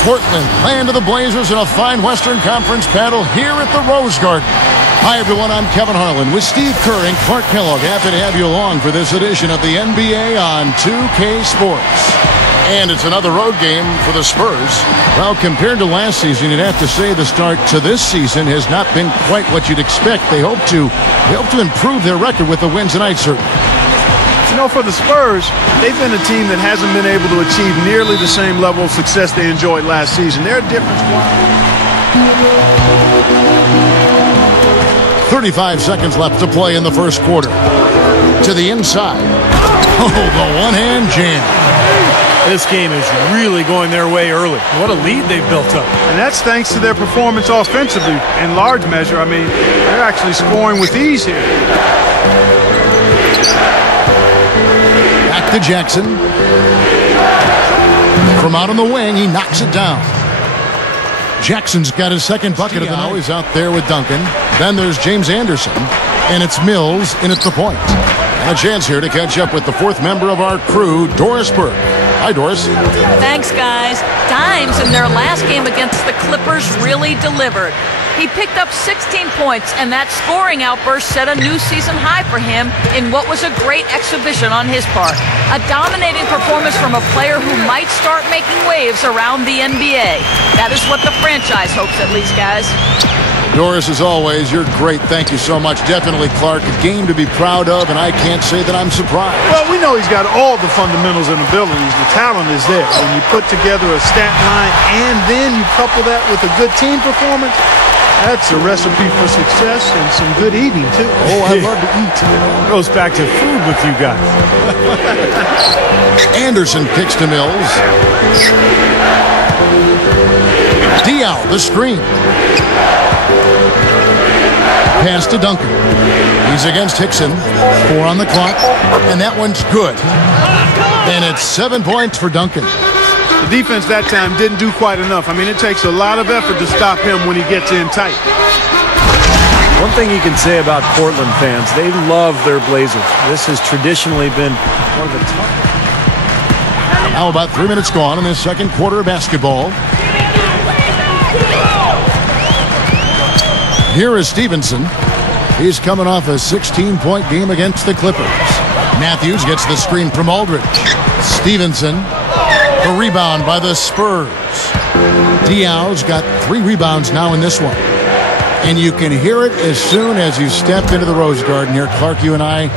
Portland, land of the Blazers in a fine Western Conference battle here at the Rose Garden. Hi, everyone. I'm Kevin Harlan with Steve Kerr and Clark Kellogg. Happy to have you along for this edition of the NBA on 2K Sports. And it's another road game for the Spurs. Well, compared to last season, you'd have to say the start to this season has not been quite what you'd expect. They hope to improve their record with the wins tonight, certainly. You know, for the Spurs, they've been a team that hasn't been able to achieve nearly the same level of success they enjoyed last season. They're a different squad. 35 seconds left to play in the first quarter. To the inside. Oh, the one-hand jam. This game is really going their way early. What a lead they've built up. And that's thanks to their performance offensively in large measure. I mean, they're actually scoring with ease here. Back to Jackson. From out on the wing, he knocks it down. Jackson's got his second bucket of the night. He's out there with Duncan. Then there's James Anderson. And it's Mills in at the point. And a chance here to catch up with the fourth member of our crew, Doris Burke. Hi, Doris. Thanks, guys. Dimes in their last game against the Clippers really delivered. He picked up 16 points, and that scoring outburst set a new season high for him in what was a great exhibition on his part. A dominating performance from a player who might start making waves around the NBA. That is what the franchise hopes, at least, guys. Doris, as always, you're great. Thank you so much. Definitely, Clark, a game to be proud of, and I can't say that I'm surprised. Well, we know he's got all the fundamentals and abilities. The talent is there. When you put together a stat line and then you couple that with a good team performance, that's a recipe for success and some good eating, too. Oh, I love to eat. Goes back to food with you guys. Anderson kicks to Mills. Diaw, the screen. Pass to Duncan. He's against Hickson. 4 on the clock. And that one's good. And it's 7 points for Duncan. The defense that time didn't do quite enough. I mean, it takes a lot of effort to stop him when he gets in tight. One thing you can say about Portland fans, they love their Blazers. This has traditionally been one of the toughest. Now about 3 minutes gone in this second quarter of basketball. Here is Stevenson. He's coming off a 16-point game against the Clippers. Matthews gets the screen from Aldridge. Stevenson, the rebound by the Spurs. Diaw's got 3 rebounds now in this one. And you can hear it as soon as you stepped into the Rose Garden here. Clark, you and I,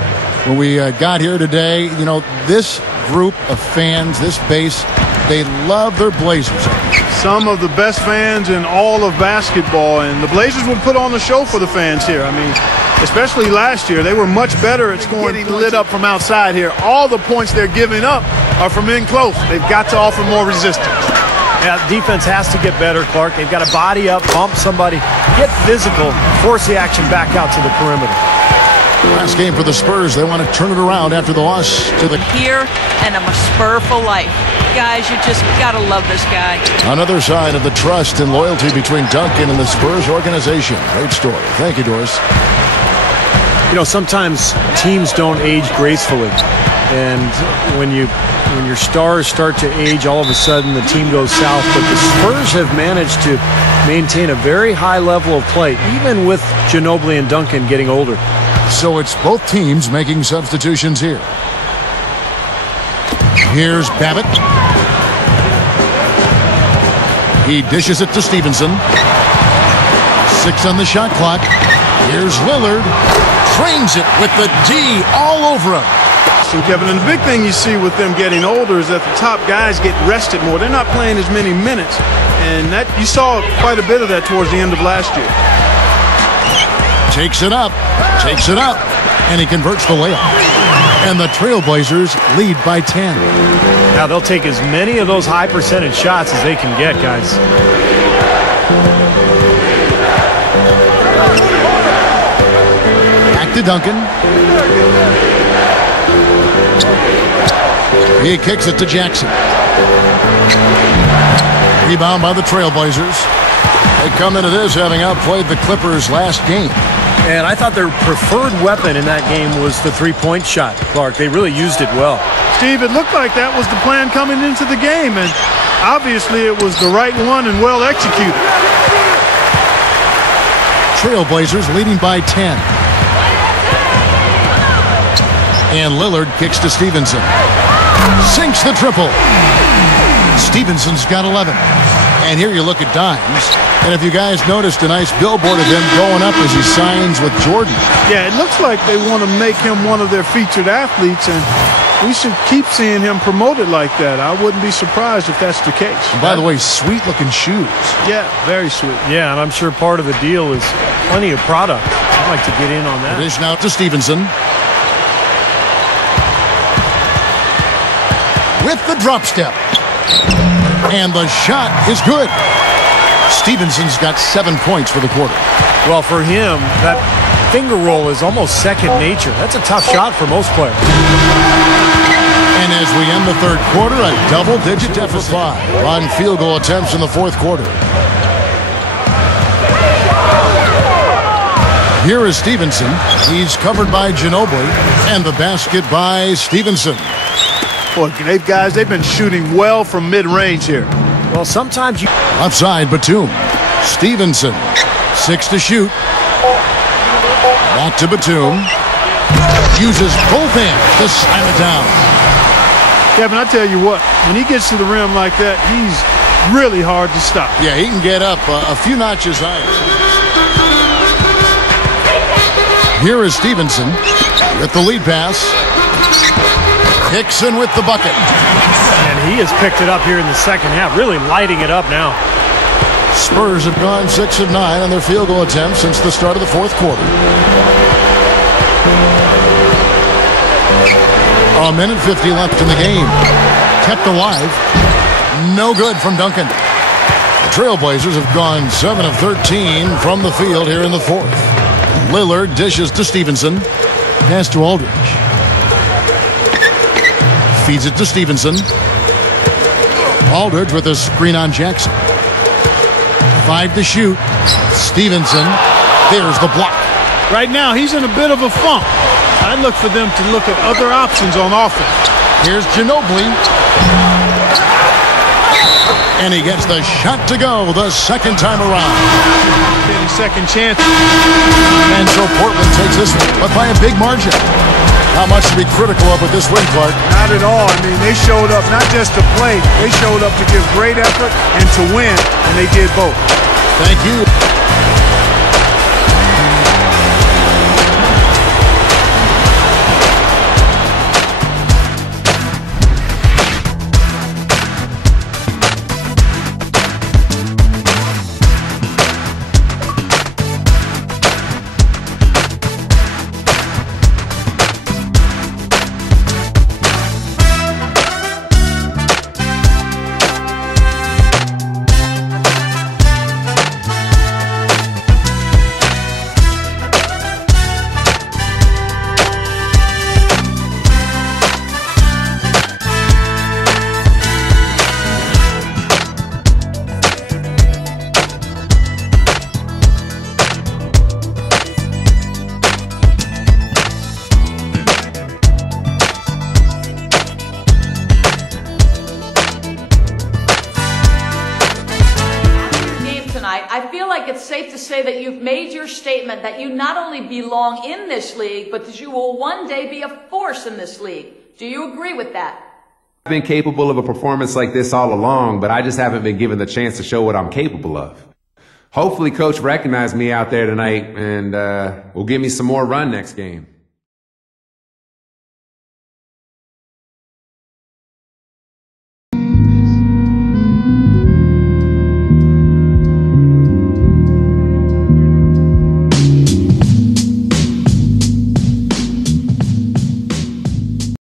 when we got here today, you know, this group of fans, this base, they love their Blazers. Some of the best fans in all of basketball, and the Blazers would put on the show for the fans here. I mean, especially last year, they were much better at scoring lit up from outside here. All the points they're giving up are from in close. They've got to offer more resistance. Yeah, defense has to get better, Clark. They've got to body up, bump somebody, get physical, force the action back out to the perimeter. Last game for the Spurs. They want to turn it around after the loss to the... Here, and I'm a Spur for life. Guys, you just gotta love this guy. Another sign of the trust and loyalty between Duncan and the Spurs organization. Great story. Thank you, Doris. You know, sometimes teams don't age gracefully, and when your stars start to age, all of a sudden the team goes south. But the Spurs have managed to maintain a very high level of play, even with Ginobili and Duncan getting older. So it's both teams making substitutions here. Here's Babbitt. He dishes it to Stevenson. 6 on the shot clock. Here's Lillard. Trains it with the D all over him. So, Kevin, and the big thing you see with them getting older is that the top guys get rested more. They're not playing as many minutes. And that you saw quite a bit of that towards the end of last year. Takes it up, and he converts the layup. And the Trailblazers lead by 10. Now they'll take as many of those high percentage shots as they can get, guys. Back to Duncan. He kicks it to Jackson. Rebound by the Trailblazers. They come into this having outplayed the Clippers last game. And I thought their preferred weapon in that game was the three-point shot, Clark. They really used it well. Steve, it looked like that was the plan coming into the game, and obviously it was the right one and well executed. Trailblazers leading by 10. And Lillard kicks to Stevenson. Sinks the triple. Stevenson's got 11. And here you look at Dimes. And if you guys noticed a nice billboard of him going up as he signs with Jordan. Yeah, it looks like they want to make him one of their featured athletes, and we should keep seeing him promoted like that. I wouldn't be surprised if that's the case. And by the way, sweet-looking shoes. Yeah, very sweet. Yeah, and I'm sure part of the deal is plenty of product. I'd like to get in on that. Dish now to Stevenson. With the drop step. And the shot is good. Stevenson's got 7 points for the quarter. Well, for him, that finger roll is almost second nature. That's a tough shot for most players. And as we end the third quarter, a double-digit deficit on field goal attempts in the fourth quarter. Here is Stevenson. He's covered by Ginobili, and the basket by Stevenson. Boy, they've been shooting well from mid-range here. Well, sometimes you... Outside, Batum. Stevenson. 6 to shoot. Back to Batum. Uses both hands to slam it down. Kevin, I tell you what, when he gets to the rim like that, he's really hard to stop. Yeah, he can get up a few notches higher. Here is Stevenson with the lead pass. Hickson with the bucket. And he has picked it up here in the second half, really lighting it up now. Spurs have gone 6 of 9 on their field goal attempts since the start of the fourth quarter. A minute 50 left in the game. Kept alive. No good from Duncan. The Trailblazers have gone 7 of 13 from the field here in the fourth. Lillard dishes to Stevenson. Pass to Aldridge. Feeds it to Stevenson. Aldridge with a screen on Jackson. 5 to shoot. Stevenson. There's the block. Right now, he's in a bit of a funk. I'd look for them to look at other options on offense. Here's Ginobili. And he gets the shot to go the second time around. Getting second chance. And so Portland takes this one, but by a big margin. Not much to be critical of with this win, Clark. Not at all. I mean, they showed up not just to play. They showed up to give great effort and to win, and they did both. Thank you. I feel like it's safe to say that you've made your statement that you not only belong in this league, but that you will one day be a force in this league. Do you agree with that? I've been capable of a performance like this all along, but I just haven't been given the chance to show what I'm capable of. Hopefully, Coach recognized me out there tonight and will give me some more run next game.